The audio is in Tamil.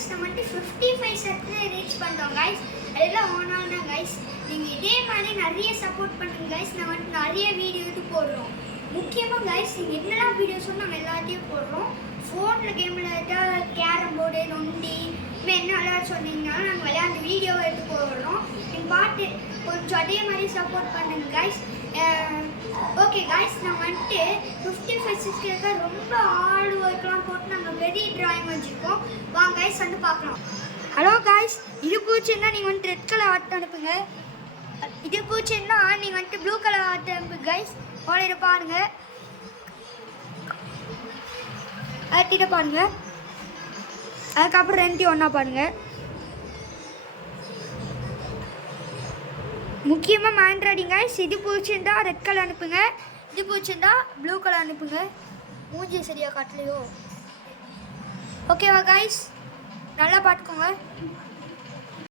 guys நம்ம வந்து 55 சப்ஸ்கிரைபர் ரீச் பண்ணிட்டோம் guys. அதெல்லாம் ஓனால தான் guys. நீங்க இதே மாதிரி நிறைய சப்போர்ட் பண்ணுங்க guys. நம்ம வந்து நிறைய வீடியோ எடுத்து போடுறோம். முக்கியமா guys நீங்க என்னெல்லாம் வீடியோஸ் நம்ம எல்லாத்தையும் போடுறோம். ஃபோன்ல கேம்ல கேரம் போர்டு நொண்டி என்ன விளையாட சொன்னீங்கன்னா நாங்கள் விளையாண்டு வீடியோ எடுத்து போடுறோம். நீங்கள் பாட்டு கொஞ்சம் அதே மாதிரி சப்போர்ட் பண்ணுங்க guys. ஓகே guys நம்ம வந்துட்டு 55 சப்ஸ்கிரைபர் ரொம்ப ஹார்ட் ஒர்க்லாம் போட்டு நாங்கள் பெரிய ட்ராயிங் வச்சுருக்கோம். வாங்க guys வந்து பார்க்கலாம். ஹலோ guys, இது பூச்சின்னா நீங்கள் வந்துட்டு ரெட் கலர் ஆர்ட் அனுப்புங்க. இது பூச்சின்னா நீங்கள் வந்துட்டு ப்ளூ கலர் ஆர்ட் அனுப்புங்க guys. ஓலையிட பாருங்கள், ஆர்ட்டிட்ட பாருங்கள். அதுக்கப்புறம் ரெண்டையும் ஒன்றா பாருங்கள். முக்கியமாக மேண்ட்ராய்டிங் guys. இது பிடிச்சிருந்தா ரெட் கலர் அனுப்புங்க, இது பிடிச்சிருந்தா ப்ளூ கலர் அனுப்புங்க. மூஞ்சி சரியாக காட்டலையோ? ஓகேவா guys? நல்லா பார்த்துக்கோங்க.